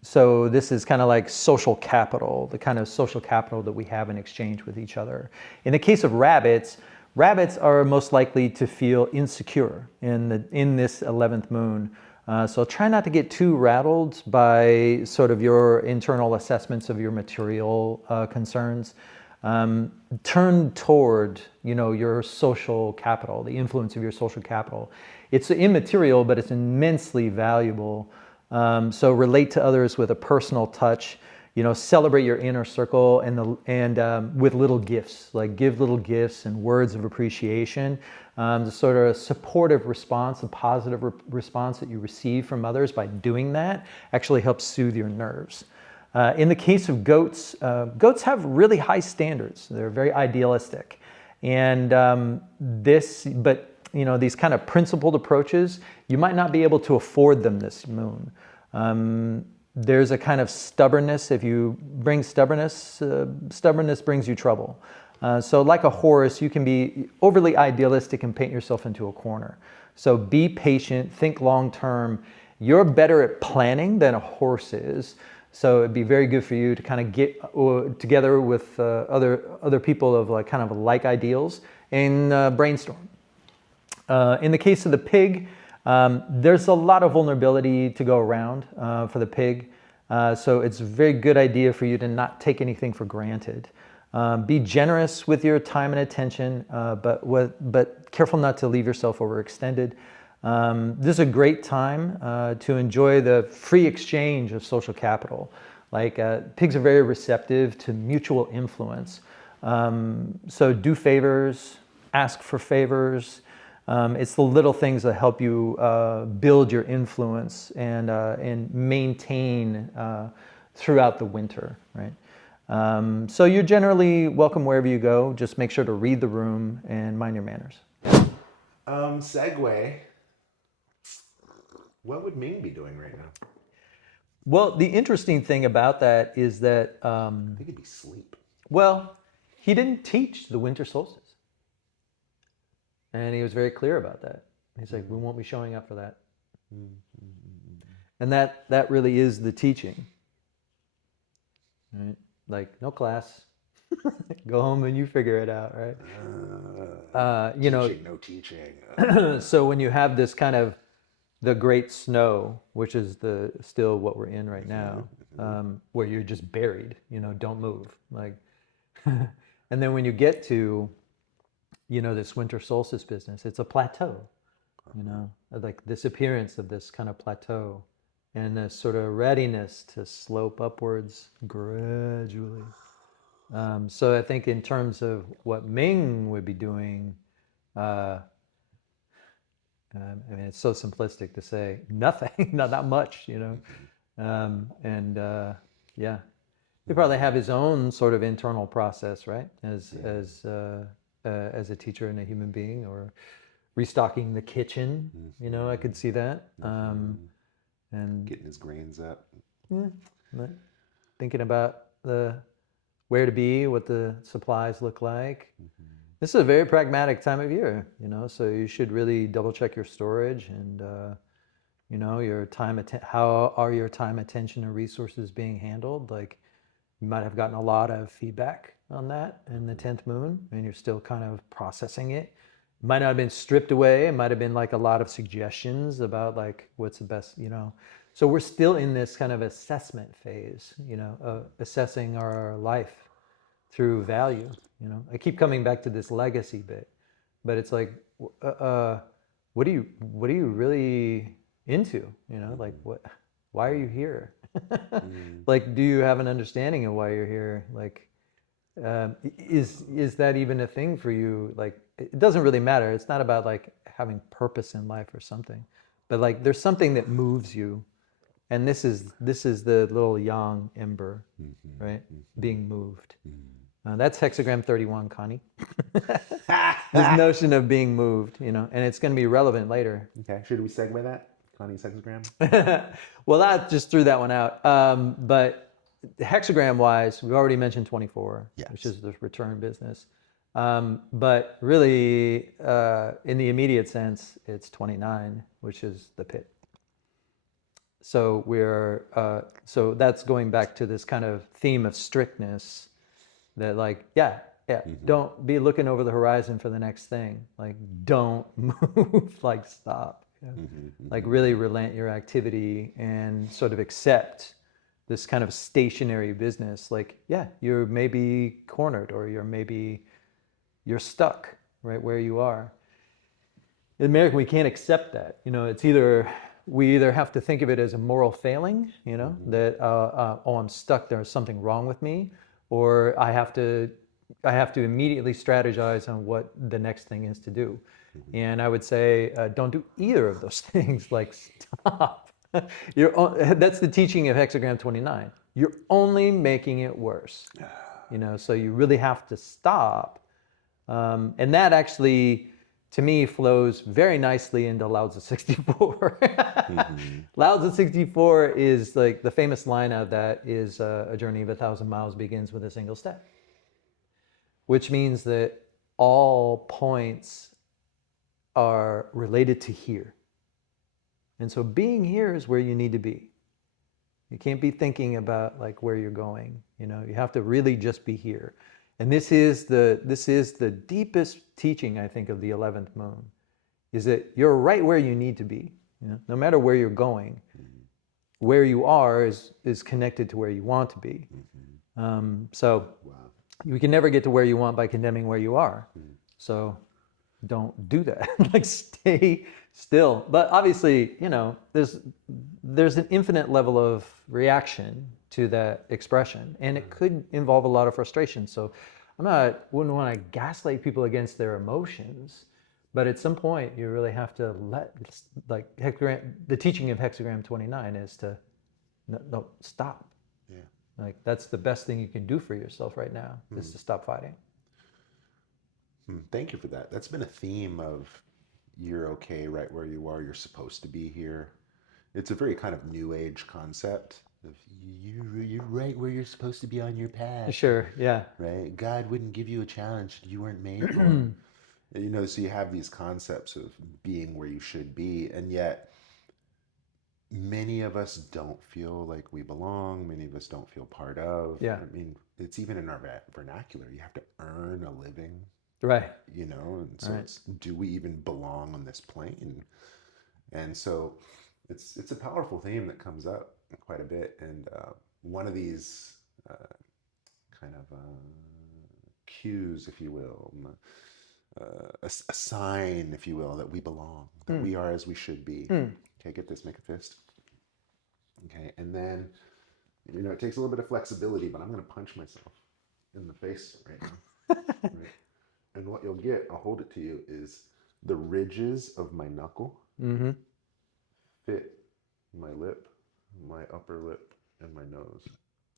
So this is kind of like social capital, the kind of social capital that we have in exchange with each other. In the case of rabbits, rabbits are most likely to feel insecure in this 11th moon. So try not to get too rattled by sort of your internal assessments of your material concerns. Turn toward, your social capital, the influence of your social capital. It's immaterial, but it's immensely valuable. So relate to others with a personal touch. Celebrate your inner circle and with little gifts, like give little gifts and words of appreciation. The sort of supportive response, a positive response that you receive from others by doing that actually helps soothe your nerves. In the case of goats, goats have really high standards. They're very idealistic. And these kind of principled approaches, you might not be able to afford them this moon. There's a kind of stubbornness. If you bring stubbornness, stubbornness brings you trouble. So like a horse, you can be overly idealistic and paint yourself into a corner. So be patient, think long term. You're better at planning than a horse is. So it'd be very good for you to kind of get together with other people of like ideals and brainstorm. In the case of the pig, there's a lot of vulnerability to go around for the pig. So it's a very good idea for you to not take anything for granted. Be generous with your time and attention, but careful not to leave yourself overextended. This is a great time to enjoy the free exchange of social capital. Like pigs are very receptive to mutual influence. So do favors, ask for favors. It's the little things that help you build your influence and maintain throughout the winter, right? So you're generally welcome wherever you go. Just make sure to read the room and mind your manners. Segue. What would Ming be doing right now? Well, the interesting thing about that is that, I think it'd be sleep. well, he didn't teach the winter solstice. And he was very clear about that. He's like, we won't be showing up for that. And that really is the teaching. Right? Like, no class. Go home and you figure it out, right? Teaching, no teaching. So when you have this kind of the great snow, which is still what we're in right now, where you're just buried, don't move. Like, and then when you get to, this winter solstice business, it's a plateau, like this appearance of this kind of plateau and this sort of readiness to slope upwards gradually. So I think in terms of what Ming would be doing, it's so simplistic to say nothing, not much, yeah, he probably have his own sort of internal process, right? As a teacher and a human being, or restocking the kitchen, I could see that, and getting his grains up. thinking about where to be, what the supplies look like. This is a very pragmatic time of year, so you should really double check your storage and, your time, how are your time, attention, and resources being handled? Like, you might have gotten a lot of feedback on that in the 10th moon, and you're still kind of processing it. It might not have been stripped away. It might have been like a lot of suggestions about like what's the best, So we're still in this kind of assessment phase, assessing our life through value. I keep coming back to this legacy bit, but it's like, what are you really into? Like why are you here? Like, do you have an understanding of why you're here? Like, is that even a thing for you? Like, it doesn't really matter. It's not about like having purpose in life or something, but like there's something that moves you. And this is the little yang ember, right? Being moved. That's hexagram 31, Connie. This notion of being moved, and it's going to be relevant later. Okay, should we segue that? Connie's hexagram? Well, that just threw that one out. But hexagram-wise, we already mentioned 24, yes, which is the return business. But really, in the immediate sense, it's 29, which is the pit. So so that's going back to this kind of theme of strictness, that like, don't be looking over the horizon for the next thing. Like, don't move, like stop. Like really relent your activity and sort of accept this kind of stationary business. Like, you're maybe cornered, or you're stuck right where you are. In America, we can't accept that. It's we either have to think of it as a moral failing, that, I'm stuck, there's something wrong with me, or I have to immediately strategize on what the next thing is to do. And I would say, don't do either of those things. Like, stop. That's the teaching of hexagram 29. You're only making it worse. So you really have to stop. And that actually, to me, flows very nicely into Lao Tzu 64. Lao Tzu 64 is like, the famous line of that is, a journey of 1,000 miles begins with a single step. Which means that all points are related to here. And so being here is where you need to be. You can't be thinking about like where you're going. You have to really just be here. And this is the deepest teaching, I think, of the 11th moon, is that you're right where you need to be. No matter where you're going, where you are is connected to where you want to be. So you can never get to where you want by condemning where you are. So don't do that. Like stay still. But obviously, there's an infinite level of reaction to that expression, and it could involve a lot of frustration. So wouldn't want to gaslight people against their emotions, but at some point you really have to the teaching of Hexagram 29 is to no, stop. Yeah. Like that's the best thing you can do for yourself right now is to stop fighting. Thank you for that. That's been a theme of you're okay right where you are. You're supposed to be here. It's a very kind of new age concept of you're right where you're supposed to be on your path. Sure, yeah. Right? God wouldn't give you a challenge you weren't made for. So you have these concepts of being where you should be, and yet many of us don't feel like we belong. Many of us don't feel part of. Yeah. I mean, it's even in our vernacular. You have to earn a living. Right. And so it's, do we even belong on this plane? And so it's a powerful theme that comes up quite a bit. And one of these kind of cues, if you will, a sign, if you will, that we belong, that we are as we should be. Okay, get this, make a fist. Okay, and then, it takes a little bit of flexibility, but I'm going to punch myself in the face right now. Right? And what you'll get, I'll hold it to you, is the ridges of my knuckle fit my lip, my upper lip, and my nose.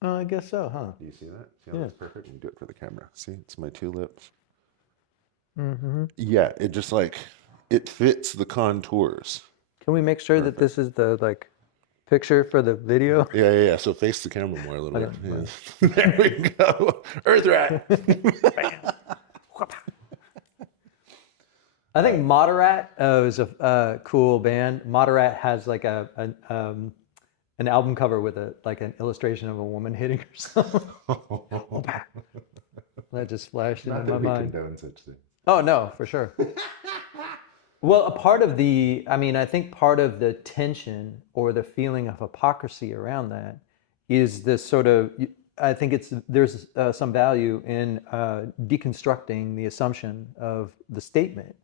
Oh, I guess so, huh? Do you see that? See how that's perfect? Let me do it for the camera. See, it's my two lips. Yeah, it just it fits the contours. Can we make sure that this is the picture for the video? Yeah. So face the camera more a little bit. Yeah. There we go. Earth Rat. I think Moderat is a cool band. Moderat has an album cover with an illustration of a woman hitting herself. That just flashed into my mind. Condone such things. Oh no, for sure. Well, I think part of the tension or the feeling of hypocrisy around that is this sort of. I think there's some value in deconstructing the assumption of the statement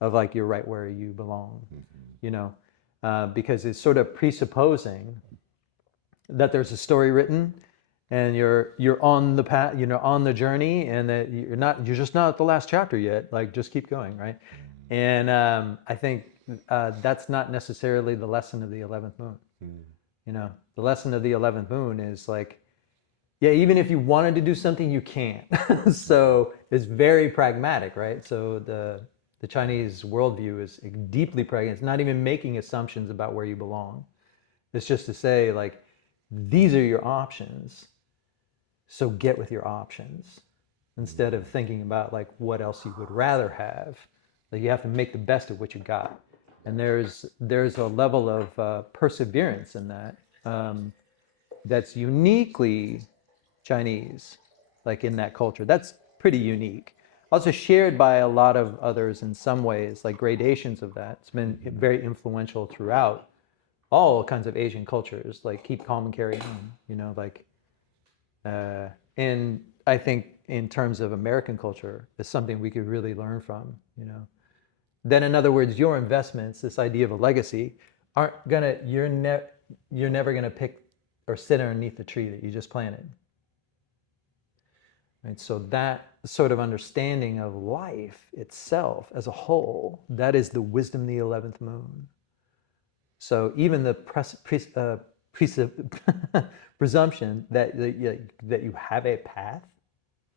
of you're right where you belong, because it's sort of presupposing that there's a story written and you're on the path, on the journey, and that you're just not at the last chapter yet. Just keep going, right? And I think that's not necessarily the lesson of the 11th moon. The lesson of the 11th moon is even if you wanted to do something, you can't. So it's very pragmatic, right? So the Chinese worldview is deeply pragmatic. It's not even making assumptions about where you belong. It's just to say these are your options. So get with your options instead of thinking about what else you would rather have. You have to make the best of what you got. And there's a level of perseverance in that that's uniquely Chinese, in that culture. That's pretty unique. Also shared by a lot of others in some ways, gradations of that. It's been very influential throughout all kinds of Asian cultures, keep calm and carry on, and I think in terms of American culture, it's something we could really learn from, Then in other words, your investments, this idea of a legacy, you're never gonna pick or sit underneath the tree that you just planted. Right? So that sort of understanding of life itself as a whole, that is the wisdom of the 11th moon. So even the presumption that you have a path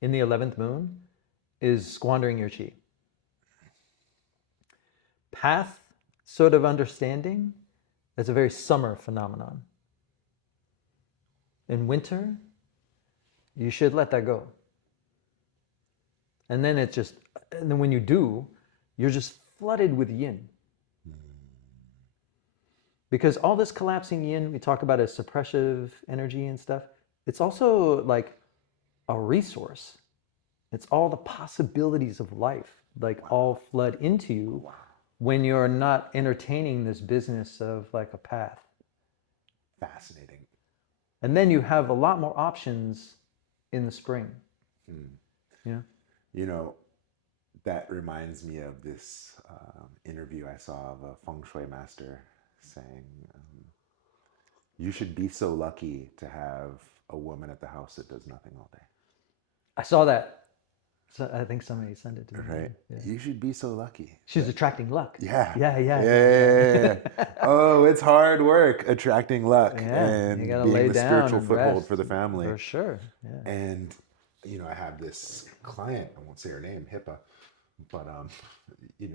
in the 11th moon is squandering your chi. Path sort of understanding is a very summer phenomenon. In winter, you should let that go. And then when you do, you're just flooded with yin. Because all this collapsing yin, we talk about as suppressive energy and stuff, it's also a resource. It's all the possibilities of life, all flood into you when you're not entertaining this business of a path. Fascinating. And then you have a lot more options in the spring. Yeah. You know, that reminds me of this interview I saw of a feng shui master saying, you should be so lucky to have a woman at the house that does nothing all day. I saw that. So I think somebody sent it to me. Right? Yeah. You should be so lucky. She's attracting luck. Yeah. Yeah. Yeah. Oh, it's hard work attracting luck Yeah, and you gotta being lay the down spiritual and foothold rest. for the family. For sure. Yeah. And I have this client, I won't say her name, HIPAA, but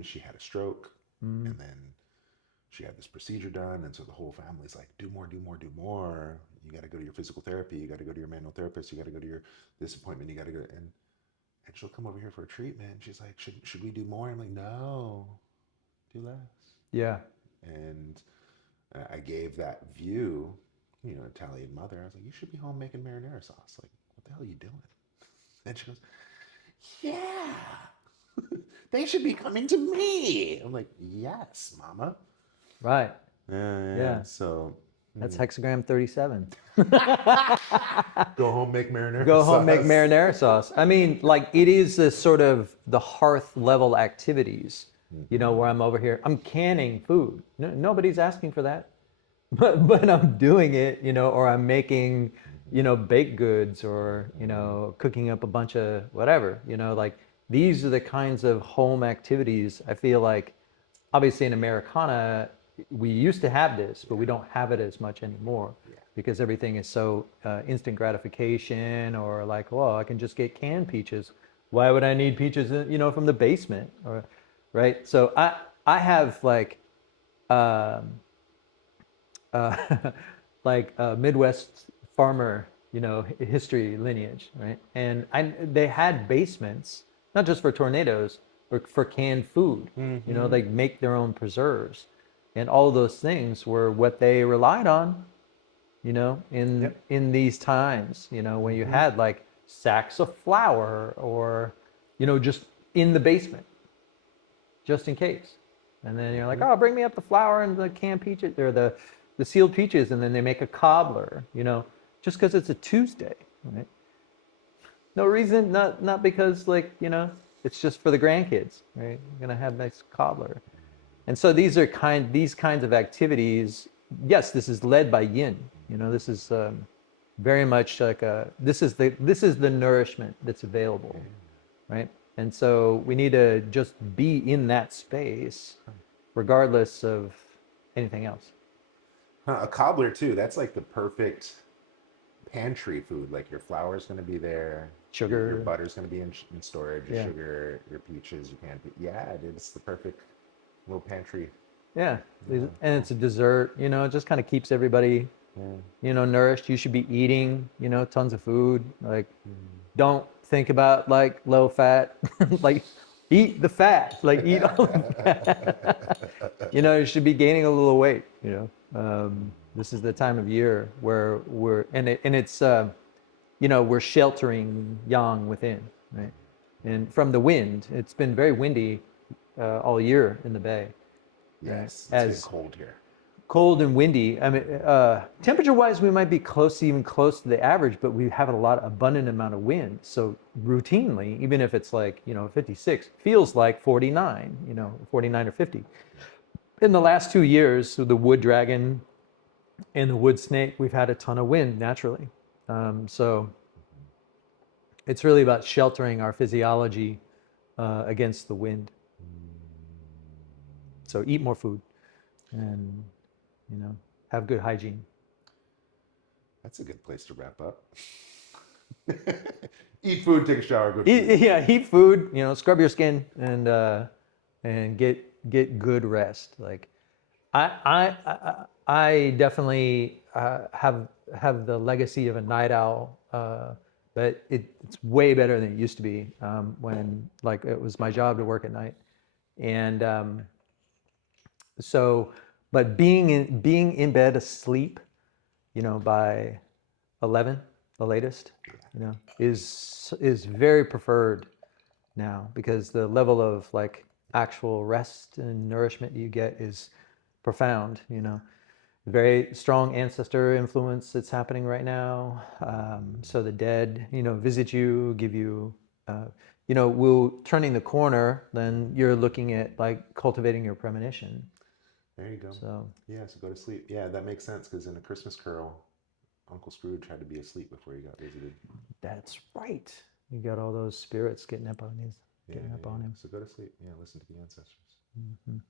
she had a stroke and then she had this procedure done, and so the whole family's like, do more, do more, do more. You got to go to your physical therapy, you got to go to your manual therapist, you got to go to your this appointment, you got to go and she'll come over here for a treatment. She's like, should we do more? I'm like, no, do less. Yeah. And I gave that view, Italian mother. I was like, you should be home making marinara sauce. Like, what the hell are you doing? And she goes, yeah, they should be coming to me. I'm like, yes, mama. Right. Yeah. So That's hexagram 37. go home, make marinara Go sauce. home, make marinara sauce. I mean, like it is the sort of the hearth level activities, where I'm over here. I'm canning food. Nobody's asking for that, but I'm doing it, or I'm making, baked goods or, cooking up a bunch of whatever, like these are the kinds of home activities. I feel like obviously in Americana, we used to have this, but we don't have it as much anymore because everything is so instant gratification or like, well, I can just get canned peaches. Why would I need peaches, from the basement? Or, right? So I have like, like Midwest farmer, history lineage, right? And they had basements, not just for tornadoes, but for canned food. They make their own preserves. And all those things were what they relied on, in these times, when you had like sacks of flour or, just in the basement, just in case. And then you're like, oh, bring me up the flour and the canned peaches or the sealed peaches. And then they make a cobbler, just because it's a Tuesday, right? No reason, not because like, it's just for the grandkids, right? You're going to have nice cobbler. And so these kinds of activities. Yes, this is led by yin. This is very much like this is the nourishment that's available, right? And so we need to just be in that space, regardless of anything else. A cobbler too. That's like the perfect pantry food. Like your flour's going to be there, Sugar. your butter's going to be in storage, your Yeah. sugar, your peaches, you can't. Yeah, it's the perfect little pantry. Yeah, and it's a dessert. It just kind of keeps everybody, nourished. You should be eating, tons of food. Like, don't think about like low fat. Like, eat the fat. Like, eat all the fat. You should be gaining a little weight. This is the time of year where it's we're sheltering yang within, right? And from the wind, it's been very windy all year in the Bay. Yes, As it's getting cold here. Cold and windy. I mean, temperature-wise, we might be even close to the average, but we have abundant amount of wind. So routinely, even if it's like 56, feels like 49, 49 or 50. In the last 2 years, the wood dragon and the wood snake, we've had a ton of wind naturally. So it's really about sheltering our physiology against the wind. So eat more food and, have good hygiene. That's a good place to wrap up. Eat food, take a shower, go to sleep. Eat food, scrub your skin and get good rest. Like I definitely have the legacy of a night owl, but it's way better than it used to be when like it was my job to work at night. And but being in bed asleep, by 11, the latest, is very preferred now because the level of like actual rest and nourishment you get is profound, very strong ancestor influence that's happening right now. So the dead, visit you, give you, will turning the corner. Then you're looking at like cultivating your premonition. There you go. So Yeah, so go to sleep. Yeah, that makes sense because in A Christmas Carol, Uncle Scrooge had to be asleep before he got visited. that's right. You got all those spirits getting up on Yeah, getting up yeah. on him. So go to sleep. Yeah, listen to the ancestors. Mhm.